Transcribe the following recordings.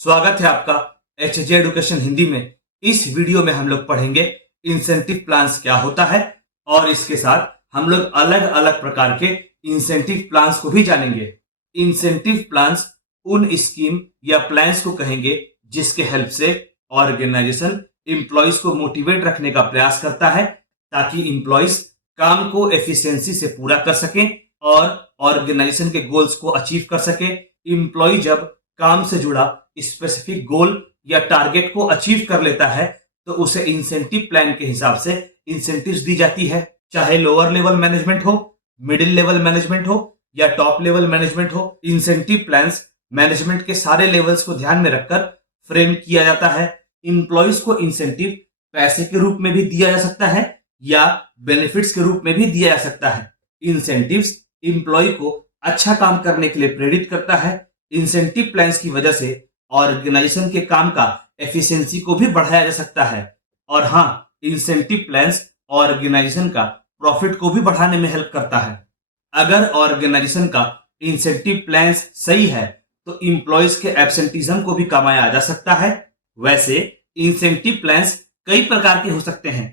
स्वागत है आपका एचजे एडुकेशन हिंदी में। इस वीडियो में हम लोग पढ़ेंगे इंसेंटिव प्लान्स क्या होता है और इसके साथ हम लोग अलग अलग प्रकार के इंसेंटिव प्लान्स को भी जानेंगे। इंसेंटिव प्लान्स उन स्कीम या प्लान्स को कहेंगे जिसके हेल्प से ऑर्गेनाइजेशन एम्प्लॉयज को मोटिवेट रखने का प्रयास करता है ताकि एम्प्लॉयज काम को एफिशिएंसी से पूरा कर सकें और ऑर्गेनाइजेशन के गोल्स को अचीव कर सके। एम्प्लॉय जब काम से जुड़ा स्पेसिफिक गोल या टारगेट को अचीव कर लेता है तो उसे इंसेंटिव प्लान के हिसाब से इंसेंटिव्स दी जाती है, चाहे लोअर लेवल मैनेजमेंट हो, मिडिल लेवल मैनेजमेंट हो या टॉप लेवल मैनेजमेंट हो। इंसेंटिव प्लान्स मैनेजमेंट के सारे लेवल्स को ध्यान में रखकर फ्रेम किया जाता है। इंप्लॉयज को इंसेंटिव पैसे के रूप में भी दिया जा सकता है या बेनिफिट्स के रूप में भी दिया जा सकता है। इंसेंटिव्स इंप्लॉय को अच्छा काम करने के लिए प्रेरित करता है। इंसेंटिव प्लान्स की वजह से ऑर्गेनाइजेशन के काम का एफिशिएंसी को भी बढ़ाया जा सकता है और हाँ, इंसेंटिव प्लान्स ऑर्गेनाइजेशन का प्रॉफिट को भी बढ़ाने में हेल्प करता है। अगर ऑर्गेनाइजेशन का इंसेंटिव प्लान्स सही है तो इंप्लॉयज के एब्सेंटिज्म को भी कमाया जा सकता है। वैसे इंसेंटिव प्लान्स कई प्रकार के हो सकते हैं।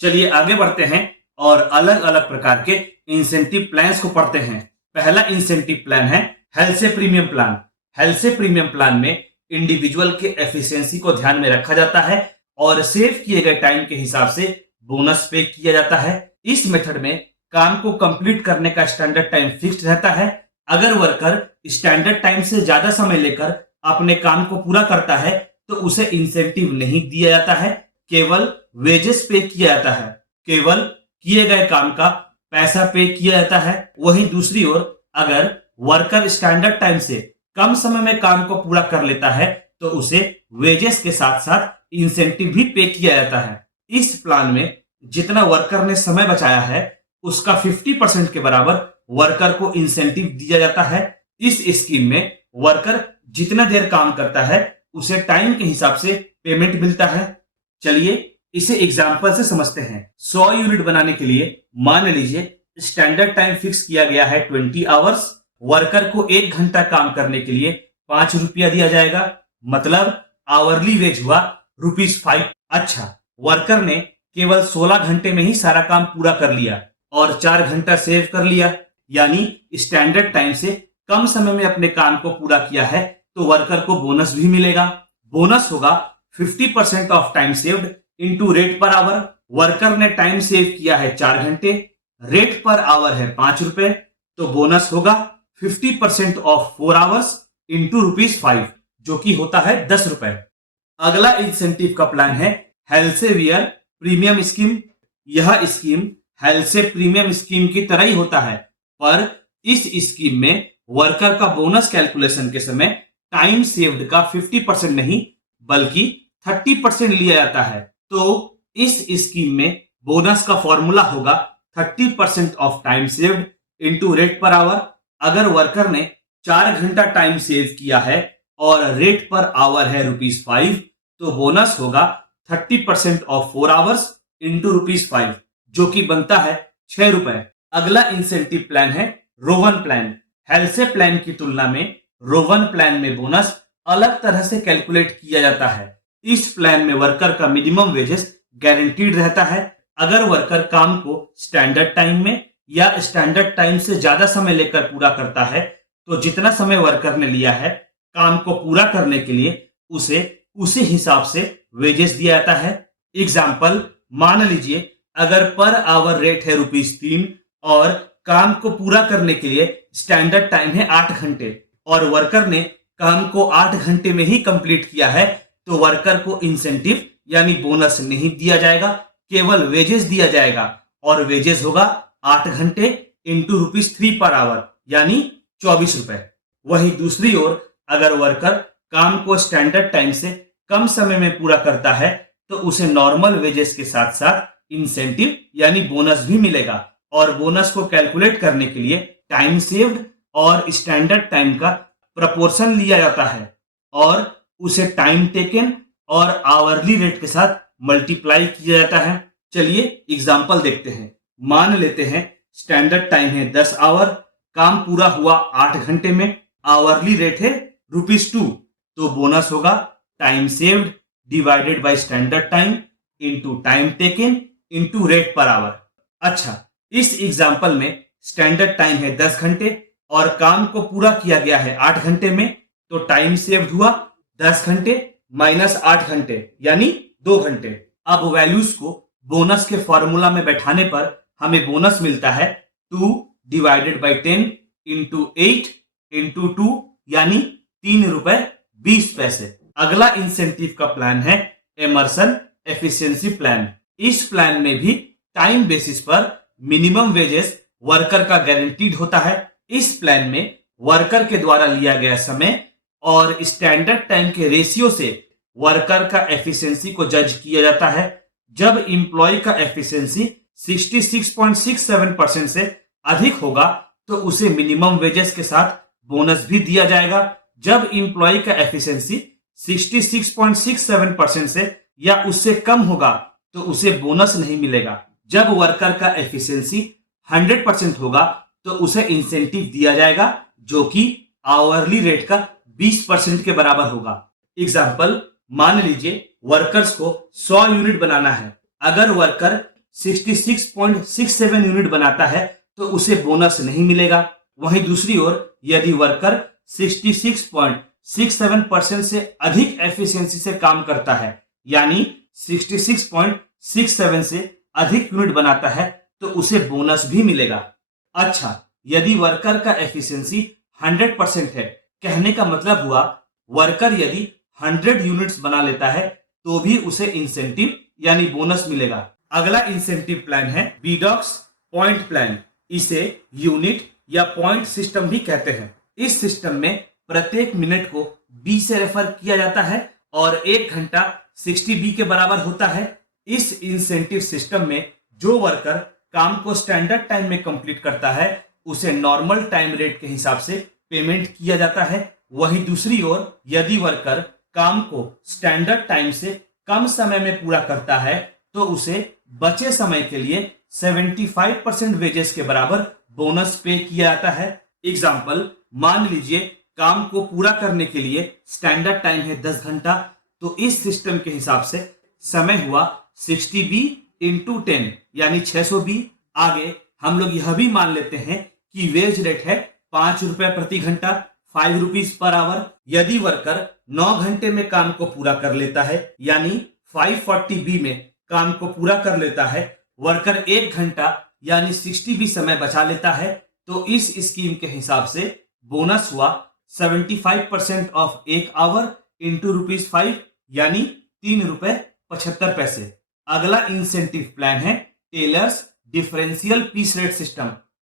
चलिए आगे बढ़ते हैं और अलग अलग प्रकार के इंसेंटिव प्लान्स को पढ़ते हैं। पहला इंसेंटिव प्लान है हेल्थ से प्रीमियम प्लान। हेल्थ से प्रीमियम प्लान में इंडिविजुअल के एफिशिएंसी को ध्यान में रखा जाता है और सेव किए गए टाइम के हिसाब से बोनस पे किया जाता है। इस मेथड में काम को कंप्लीट करने का स्टैंडर्ड टाइम फिक्स्ड रहता है। अगर वर्कर स्टैंडर्ड टाइम से ज्यादा समय लेकर अपने काम को पूरा करता है तो उसे इंसेंटिव नहीं दिया जाता है, केवल वेजेस पे किया जाता है। केवल किए गए काम का पैसा पे किया जाता है। वहीं दूसरी ओर अगर वर्कर स्टैंडर्ड टाइम से कम समय में काम को पूरा कर लेता है तो उसे वेजेस के साथ साथ इंसेंटिव भी पे किया जाता है। इस प्लान में जितना वर्कर ने समय बचाया है उसका 50% के बराबर वर्कर को इंसेंटिव दिया जाता है। इस स्कीम में वर्कर जितना देर काम करता है उसे टाइम के हिसाब से पेमेंट मिलता है। चलिए इसे एग्जाम्पल से समझते हैं। 100 यूनिट बनाने के लिए मान लीजिए स्टैंडर्ड टाइम फिक्स किया गया है 20 आवर्स। वर्कर को 1 घंटा काम करने के लिए 5 रुपया दिया जाएगा, मतलब आवरली वेज हुआ ₹5। अच्छा, वर्कर ने केवल 16 घंटे में ही सारा काम पूरा कर लिया और 4 घंटा सेव कर लिया, यानी स्टैंडर्ड टाइम से कम समय में अपने काम को पूरा किया है तो वर्कर को बोनस भी मिलेगा। बोनस होगा 50% of time saved into rate per hour. Worker ने टाइम सेव किया है 4 घंटे, रेट पर आवर है 5 रुपए, तो बोनस होगा 50% ऑफ 4 आवर्स इंटू ₹5, जो कि होता है 10 रुपए। अगला इंसेंटिव का प्लान है हेल्थ से वियर प्रीमियम स्कीम। यह स्कीम हेल्थ से प्रीमियम स्कीम की तरह ही होता है, पर इस स्कीम में वर्कर का बोनस कैलकुलेशन के समय टाइम सेव्ड का 50% नहीं बल्कि 30% लिया जाता है। तो इस स्कीम में बोनस का फॉर्मूला होगा 30% of time saved into rate per hour. अगर वर्कर ने 4 घंटा टाइम सेव किया है और रेट पर आवर है ₹5, तो बोनस होगा 30% ऑफ 4 आवर्स इंटू ₹5, जो कि बनता है 6 रुपए। अगला इंसेंटिव प्लान है रोवन प्लान। हेल्थ से प्लान की तुलना में रोवन प्लान में बोनस अलग तरह से कैलकुलेट किया जाता है। इस प्लान में वर्कर का मिनिमम वेजेस गारंटीड रहता है। अगर वर्कर काम को स्टैंडर्ड टाइम में या स्टैंडर्ड टाइम से ज्यादा समय लेकर पूरा करता है तो जितना समय वर्कर ने लिया है काम को पूरा करने के लिए उसे उसी हिसाब से वेजेस दिया जाता है। एग्जाम्पल, मान लीजिए अगर पर आवर रेट है ₹3 और काम को पूरा करने के लिए स्टैंडर्ड टाइम है 8 घंटे और वर्कर ने काम को 8 घंटे में ही कंप्लीट किया है तो वर्कर को इंसेंटिव यानी बोनस नहीं दिया जाएगा, केवल वेजेस दिया जाएगा और वेजेस होगा 8 घंटे इंटू ₹3 पर आवर, यानी 24 रुपए। वहीं दूसरी ओर अगर वर्कर काम को स्टैंडर्ड टाइम से कम समय में पूरा करता है तो उसे नॉर्मल वेजेस के साथ साथ इंसेंटिव यानी बोनस भी मिलेगा और बोनस को कैलकुलेट करने के लिए टाइम सेव्ड और स्टैंडर्ड टाइम का प्रपोर्शन लिया जाता है और उसे टाइम टेकन और आवरली रेट के साथ मल्टीप्लाई किया जाता है। चलिए एग्जांपल देखते हैं। मान लेते हैं स्टैंडर्ड टाइम है 10 आवर, काम पूरा हुआ 8 घंटे में, आवरली रेट है ₹2, तो बोनस होगा time saved divided by standard time into time taken into rate per hour. अच्छा, इस एग्जाम्पल में स्टैंडर्ड टाइम है 10 घंटे और काम को पूरा किया गया है 8 घंटे में, तो टाइम सेव्ड हुआ 10 घंटे माइनस 8 घंटे यानी 2 घंटे। अब वैल्यूज को बोनस के फॉर्मूला में बैठाने पर हमें बोनस मिलता है 2 डिवाइडेड बाई 10 इंटू 8 इंटू 2 यानी 3 रुपए 20 पैसे। अगला इंसेंटिव का प्लान है एमर्सन एफिशिएंसी प्लान। इस प्लान में भी टाइम बेसिस पर मिनिमम वेजेस वर्कर का गारंटीड होता है। इस प्लान में वर्कर के द्वारा लिया गया समय और स्टैंडर्ड टाइम के रेशियो से वर्कर का एफिशिएंसी को जज किया जाता है। जब इंप्लॉय का एफिशिएंसी 66.67% से अधिक होगा तो उसे मिनिमम वेजेस के साथ बोनस भी दिया जाएगा। जब इंप्लॉय का एफिशिएंसी 66.67% से या उससे कम होगा तो उसे बोनस नहीं मिलेगा। जब वर्कर का एफिशिएंसी 100% होगा तो उसे इंसेंटिव दिया जाएगा जो कि आवरली रेट का 20% के बराबर होगा। एग्जाम्पल, मान लीजिए वर्कर्स को 100 यूनिट बनाना है। अगर वर्कर 66.67 यूनिट बनाता है तो उसे बोनस नहीं मिलेगा। वहीं दूसरी ओर यदि वर्कर 66.67% से अधिक एफिशिएंसी से काम करता है यानी 66.67 से अधिक यूनिट बनाता है तो उसे बोनस भी मिलेगा। अच्छा, यदि वर्कर का एफिशिएंसी 100% है, कहने का मतलब हुआ वर्कर यदि 100 यूनिट्स बना लेता है तो भी उसे इंसेंटिव यानी बोनस मिलेगा। अगला इंसेंटिव प्लान है बीडॉक्स पॉइंट प्लान। इसे यूनिट या पॉइंट सिस्टम भी कहते हैं। इस सिस्टम में प्रत्येक मिनट को बी से रेफर किया जाता है और 1 घंटा 60 बी के बराबर होता है। इस इंसेंटिव सिस्टम में जो वर्कर काम को स्टैंडर्ड टाइम में कंप्लीट करता है उसे नॉर्मल टाइम रेट के हिसाब से पेमेंट किया जाता है। वहीं दूसरी ओर यदि वर्कर काम को स्टैंडर्ड टाइम से कम समय में पूरा करता है तो उसे बचे समय के लिए 75% वेजेस के बराबर बोनस पे किया जाता है। एग्जाम्पल, मान लीजिए काम को पूरा करने के लिए स्टैंडर्ड टाइम है 10 घंटा, तो इस सिस्टम के हिसाब से समय हुआ 60 बी इंटू 10 यानी 600 बी। आगे हम लोग यह भी मान लेते हैं कि वेज रेट है 5 रुपए प्रति घंटा, 5 रुपीज पर आवर। यदि वर्कर 9 घंटे में काम को पूरा कर लेता है यानी 540 बी में काम को पूरा कर लेता है, वर्कर 1 घंटा यानी 60 बी समय बचा लेता है, तो इस स्कीम के हिसाब से बोनस हुआ 75% ऑफ 1 आवर इंटू ₹5 यानी 3 रुपए 75 पैसे। अगला इंसेंटिव प्लान है Taylor's differential piece rate system.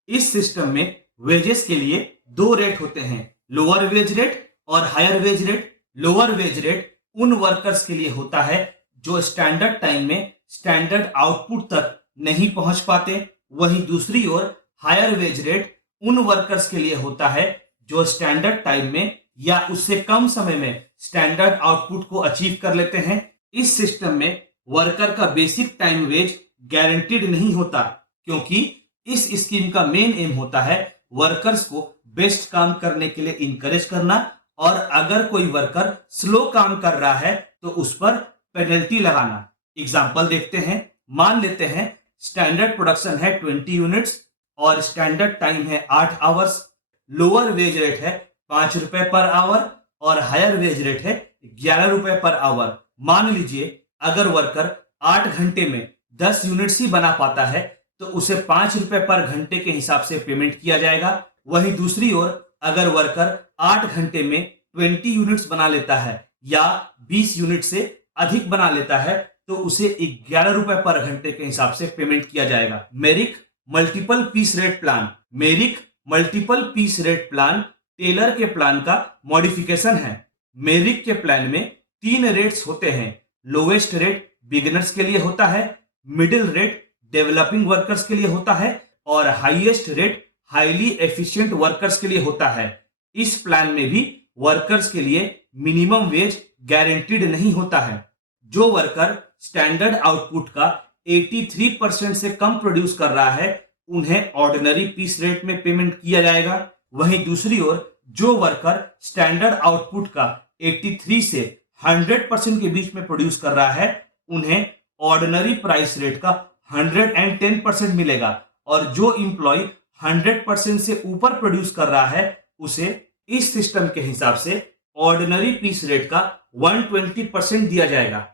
इस सिस्टम में वेजेस के लिए 2 रेट होते हैं, लोअर वेज रेट और higher wage rate. Lower wage rate उन वर्कर्स के लिए होता है जो स्टैंडर्ड टाइम में स्टैंडर्ड आउटपुट तक नहीं पहुंच पाते। वहीं दूसरी ओर हायर वेज रेट उन वर्कर्स के लिए होता है जो स्टैंडर्ड टाइम में या उससे कम समय में स्टैंडर्ड आउटपुट को अचीव कर लेते हैं। इस सिस्टम में वर्कर का बेसिक टाइम वेज गारंटीड नहीं होता क्योंकि इस स्कीम का मेन एम होता है वर्कर्स को बेस्ट काम करने के लिए इनकरेज करना, और अगर कोई वर्कर स्लो काम कर रहा है तो उस पर पेनल्टी लगाना। एग्जाम्पल देखते हैं, मान लेते हैं स्टैंडर्ड प्रोडक्शन है 20 यूनिट्स और स्टैंडर्ड टाइम है 8 आवर्स। लोअर वेज रेट है 5 रुपए पर आवर और हायर वेज रेट है 11 रुपए पर आवर। मान लीजिए अगर वर्कर 8 घंटे में 10 यूनिट्स ही बना पाता है तो उसे 5 रुपए पर घंटे के हिसाब से पेमेंट किया जाएगा। वहीं दूसरी ओर अगर वर्कर 8 घंटे में 20 यूनिट्स बना लेता है या 20 यूनिट से अधिक बना लेता है तो उसे 11 रुपए पर घंटे के हिसाब से पेमेंट किया जाएगा। Merrick multiple piece rate plan. Merrick multiple piece rate plan Taylor के प्लान का मॉडिफिकेशन है। मेरिक के प्लान में 3 रेट्स होते हैं। लोवेस्ट रेट बिगिनर्स के लिए होता है, मिडिल रेट डेवलपिंग वर्कर्स के लिए होता है और highest rate highly efficient workers के लिए होता है। इस प्लान में भी वर्कर्स के लिए मिनिमम वेज गारंटीड नहीं होता है। जो वर्कर स्टैंडर्ड आउटपुट का 83% से कम प्रोड्यूस कर रहा है उन्हें ऑर्डिनरी पीस रेट में पेमेंट किया जाएगा। वहीं दूसरी ओर जो वर्कर स्टैंडर्ड आउटपुट का 83 से 100% के बीच में प्रोड्यूस कर रहा है, उन्हें ऑर्डिनरी प्राइस रेट का 110% मिलेगा। और जो इंप्लॉय 100% से ऊपर प्रोड्यूस कर रहा है उसे इस सिस्टम के हिसाब से ऑर्डिनरी पीस रेट का 120% दिया जाएगा।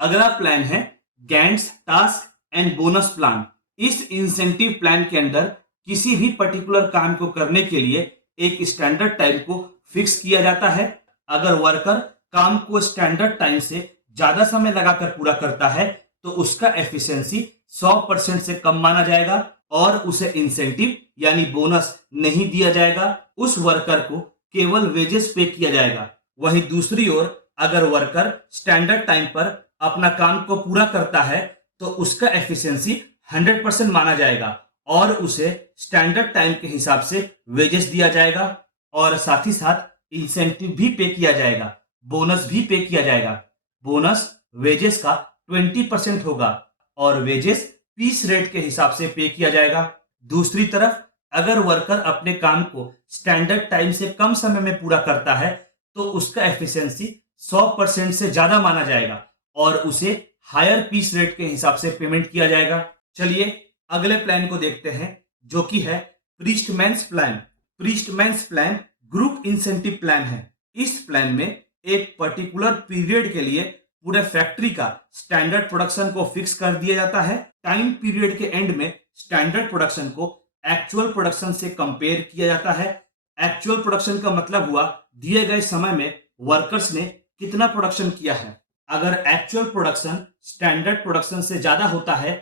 अगला प्लान है Gantz task and bonus plan. इस इंसेंटिव प्लान के अंदर किसी भी पर्टिकुलर काम को करने के लिए एक स्टैंडर्ड टाइम को फिक्स किया जाता है। अगर वर्कर काम को स्टैंडर्ड टाइम से ज्यादा समय लगाकर पूरा करता है तो उसका एफिशिएंसी 100% से कम माना जाएगा और उसे इंसेंटिव यानी बोनस नहीं दिया जाएगा। उस वर्कर को केवल वेजेस पे किया जाएगा। वहीं दूसरी ओर अगर वर्कर स्टैंडर्ड टाइम पर अपना काम को पूरा करता है तो उसका एफिशिएंसी 100% माना जाएगा और उसे स्टैंडर्ड टाइम के हिसाब से वेजेस दिया जाएगा और साथ ही साथ इंसेंटिव भी पे किया जाएगा, बोनस भी पे किया जाएगा। बोनस वेजेस का 20% होगा और वेजेस पीस रेट के हिसाब से पे किया जाएगा। दूसरी तरफ अगर वर्कर अपने काम को स्टैंडर्ड टाइम से कम समय में पूरा करता है तो उसका एफिशिएंसी 100% से ज्यादा माना जाएगा और उसे हायर पीस रेट के हिसाब से पेमेंट किया जाएगा। चलिए अगले प्लान को देखते हैं जो कि है Priestman's plan. Priestman's plan group incentive plan है। इस प्लान में एक पर्टिकुलर पीरियड के लिए पूरे फैक्ट्री का स्टैंडर्ड प्रोडक्शन को फिक्स कर दिया जाता है। टाइम पीरियड के एंड में स्टैंडर्ड प्रोडक्शन को एक्चुअल प्रोडक्शन से कंपेयर किया जाता है। एक्चुअल प्रोडक्शन का मतलब हुआ दिए गए समय में वर्कर्स ने कितना प्रोडक्शन किया है। अगर एक्चुअल प्रोडक्शन स्टैंडर्ड प्रोडक्शन से ज्यादा होता है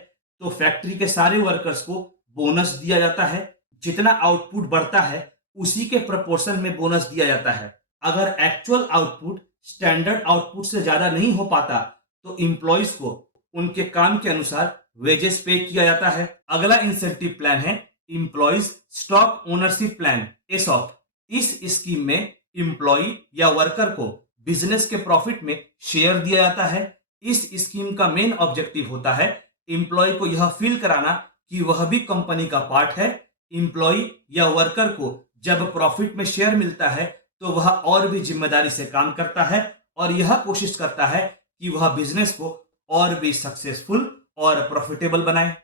तो फैक्ट्री के सारे वर्कर्स को बोनस दिया जाता है। जितना आउटपुट बढ़ता है उसी के प्रोपोर्शन में बोनस दिया जाता है। अगर एक्चुअल आउटपुट स्टैंडर्ड आउटपुट से ज्यादा नहीं हो पाता तो इंप्लॉइज को उनके काम के अनुसार वेजेस पे किया जाता है। अगला इंसेंटिव प्लान है employees stock ownership plan Aesop. इस स्कीम में इंप्लॉय या वर्कर को बिजनेस के प्रॉफिट में शेयर दिया जाता है। इस स्कीम का मेन ऑब्जेक्टिव होता है इंप्लॉय को यह फील कराना कि वह भी कंपनी का पार्ट है। इंप्लॉय या वर्कर को जब प्रॉफिट में शेयर मिलता है तो वह और भी जिम्मेदारी से काम करता है और यह कोशिश करता है कि वह बिजनेस को और भी सक्सेसफुल और प्रॉफिटेबल बनाए।